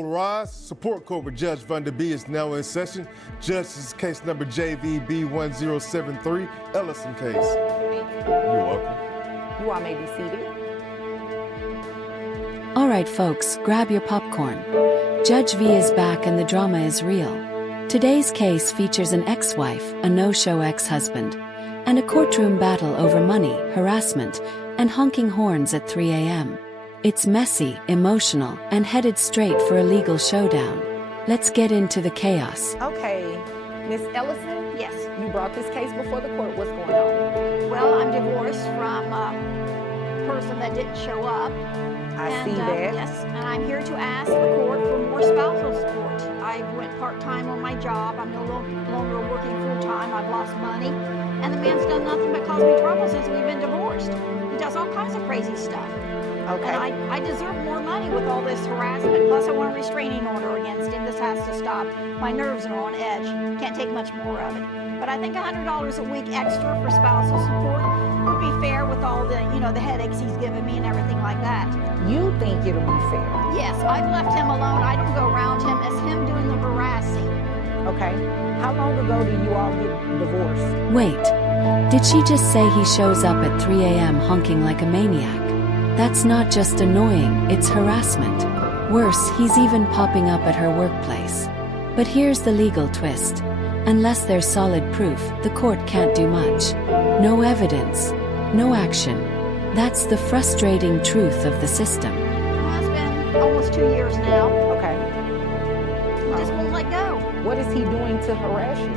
All rise. Support court with Judge Vonda B is now in session. Judge, this is case number JVB1073, Ellison case. You're welcome. You all may be seated. All right, folks, grab your popcorn. Judge V is back and the drama is real. Today's case features an ex-wife, a no-show ex-husband, and a courtroom battle over money, harassment, and honking horns at 3 a.m. It's messy, emotional, and headed straight for a legal showdown. Let's get into the chaos. Okay, Miss Ellison, Yes. you brought this case before the court. What's going on? Well, I'm divorced from a person that didn't show up. I see that. Yes, and I'm here to ask the court for more spousal support. I went part-time on my job. I'm no longer working full-time. I've lost money. And the man's done nothing but cause me trouble since we've been divorced. He does all kinds of crazy stuff. Okay. And I deserve more money with all this harassment. Plus, I want a restraining order against him. This has to stop. My nerves are on edge. Can't take much more of it. But I think $100 a week extra for spousal support would be fair with all the, the headaches he's given me and everything like that. You think it'll be fair? Yes, I've left him alone. I don't go around him. It's him doing the harassing. Okay. How long ago did you all get divorced? Wait, did she just say he shows up at 3 a.m. honking like a maniac? That's not just annoying, it's harassment. Worse, he's even popping up at her workplace. But here's the legal twist. Unless there's solid proof, the court can't do much. No evidence, no action. That's the frustrating truth of the system. Well, it's been almost 2 years now. Okay. He just won't let go. What is he doing to harass you?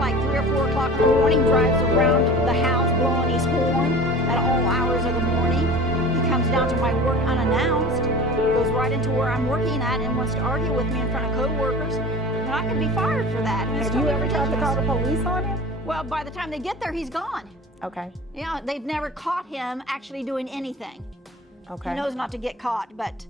Like 3 or 4 o'clock in the morning, drives around the house blowing his horn at all hours of the morning. He comes down to my work unannounced, goes right into where I'm working at and wants to argue with me in front of co-workers. And I could be fired for that. Have you ever tried to call the police on him? Well, by the time they get there, he's gone. Okay. They've never caught him actually doing anything. Okay. He knows not to get caught, but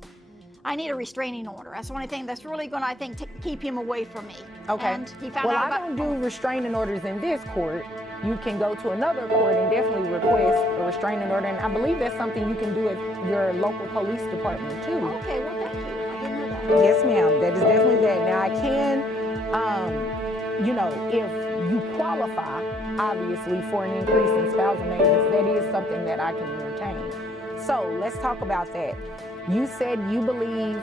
I need a restraining order. That's the only thing that's really going to, I think, keep him away from me. Okay. And he found well, out I don't do restraining orders in this court. You can go to another court and definitely request a restraining order, and I believe that's something you can do at your local police department too. Okay, well, thank you. I didn't know that. Yes, ma'am. That is definitely that. Now, I can, if you qualify, obviously, for an increase in spousal maintenance, that is something that I can entertain. So let's talk about that. You said you believe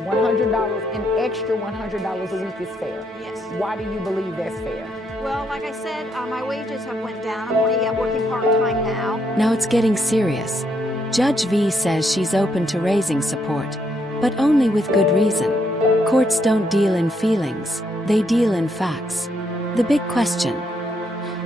$100, an extra $100 a week is fair. Yes. Why do you believe that's fair? Well, like I said, my wages have went down. I'm only working part-time now. Now it's getting serious. Judge V says she's open to raising support, but only with good reason. Courts don't deal in feelings, they deal in facts. The big question: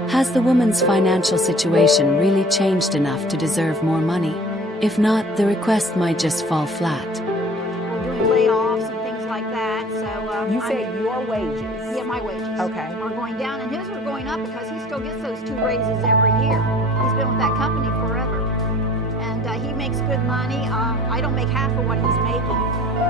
has the woman's financial situation really changed enough to deserve more money? If not, the request might just fall flat. We're doing layoffs and things like that, so... You said your wages. Yeah, my wages Okay. are going down, and his are going up because he still gets those 2 raises every year. He's been with that company forever. And he makes good money. I don't make half of what he's making.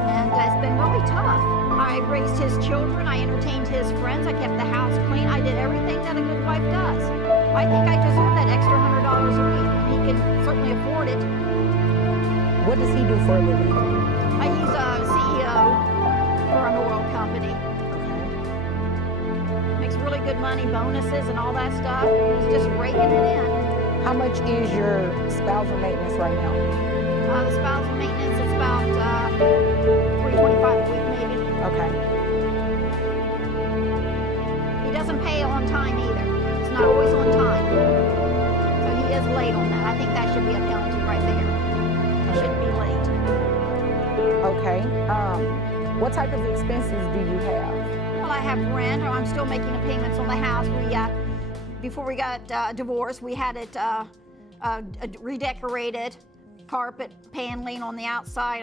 And it's been really tough. I raised his children, I entertained his friends, I kept the house clean, I did everything that a good wife does. I think I deserve that extra $100 a week, and he can certainly afford it. What does he do for a living? He's a CEO for an oil company. Makes really good money, bonuses and all that stuff. He's just raking it in. How much is your spousal maintenance right now? The spousal maintenance is about $325 a week, maybe. Okay. He doesn't pay on time either. It's not always on time. So he is late on that. I think that should be a penalty right there. He shouldn't be late. Okay. What type of expenses do you have? Well, I have rent. I'm still making the payments on the house. Before we got divorced, we had it redecorated, carpet paneling on the outside,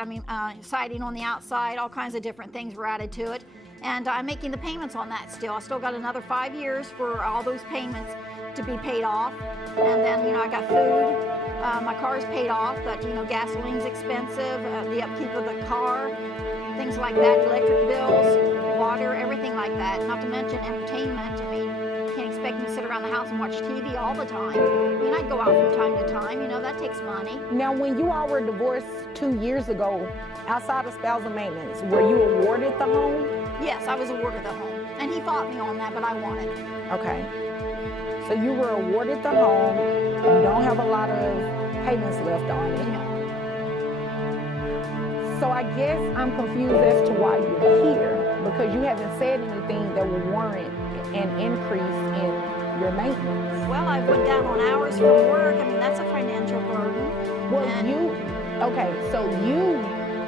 siding on the outside, all kinds of different things were added to it. And I'm making the payments on that still. I still got another 5 years for all those payments to be paid off. And then, I got food. My car's paid off, but, gasoline's expensive, the upkeep of the car, things like that, electric bills, water, everything like that. Not to mention entertainment. Can't expect me to sit around the house and watch TV all the time. I mean, I'd go out from time to time, you know, that takes money. Now, when you all were divorced 2 years ago, outside of spousal maintenance, were you awarded the home? Yes, I was awarded the home. And he fought me on that, but I won it. Okay. So you were awarded the home. You don't have a lot of payments left on it. You know. So I guess I'm confused as to why you're here, because you haven't said anything that would warrant an increase in your maintenance. Well, I went down on hours from work. I mean, that's a financial burden. Well, And- so you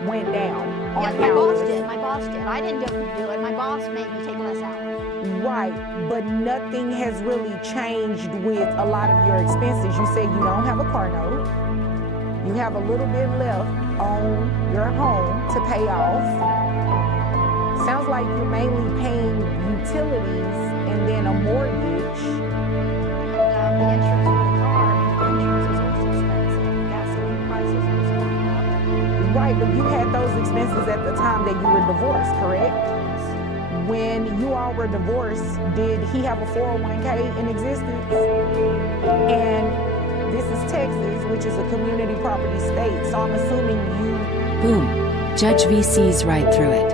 went down on Yes, my hours. boss did. My boss did. I didn't do it. My boss made me take less hours. Right, but nothing has really changed with a lot of your expenses. You say you don't have a car note. You have a little bit left on your home to pay off. Sounds like you're mainly paying utilities and then a mortgage. And the insurance for the car, I mean, the insurance is also expensive. Gasoline prices are going up. Right, but you had those expenses at the time that you were divorced, correct? When you all were divorced, did he have a 401k in existence? And this is Texas, which is a community property state, so I'm assuming you... Boom. Judge V sees right through it.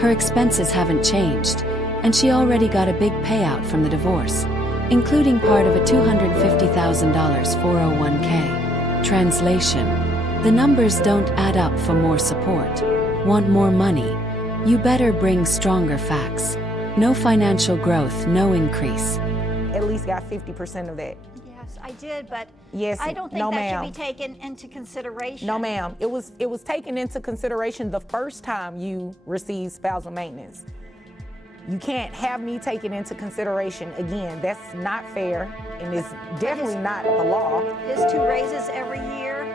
Her expenses haven't changed, and she already got a big payout from the divorce, including part of a $250,000 401k. Translation: the numbers don't add up for more support. Want more money? You better bring stronger facts. No financial growth, no increase. At least got 50% of that. Yes, I did, but Yes, I don't think no, that ma'am. should be taken into consideration. No, ma'am. It was taken into consideration the first time you received spousal maintenance. You can't have me take it into consideration again. That's not fair, and it's definitely not the law. His 2 raises every year.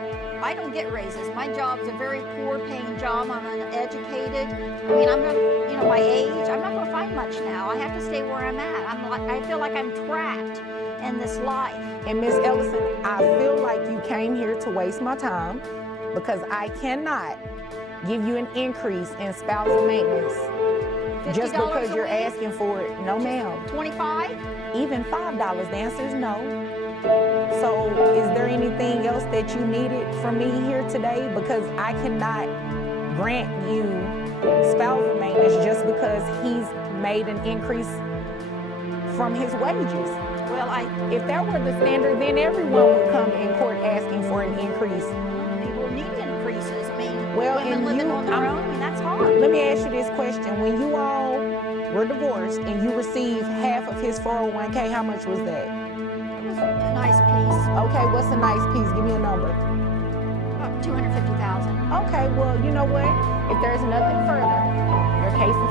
I don't get raises. My job's a very poor paying job. I'm uneducated. I mean, I'm not, you know, my age, I'm not gonna find much now. I have to stay where I'm at. I feel like I'm trapped in this life. And Miss Ellison, I feel like you came here to waste my time, because I cannot give you an increase in spousal maintenance just $50 because a you're week? asking for it. No, ma'am. 25? Even $5, the answer is no. So is there anything else that you needed from me here today? Because I cannot grant you spousal maintenance just because he's made an increase from his wages. Well, If that were the standard, then everyone would come in court asking for an increase. people need increases. I mean, Well, women and living you- on their own, I mean, that's hard. Let me ask you this question. When you all were divorced and you received half of his 401k, how much was that? It was a nice piece. Okay, what's a nice piece? Give me a number. About $250,000. Okay, well, you know what? If there's nothing further, your case is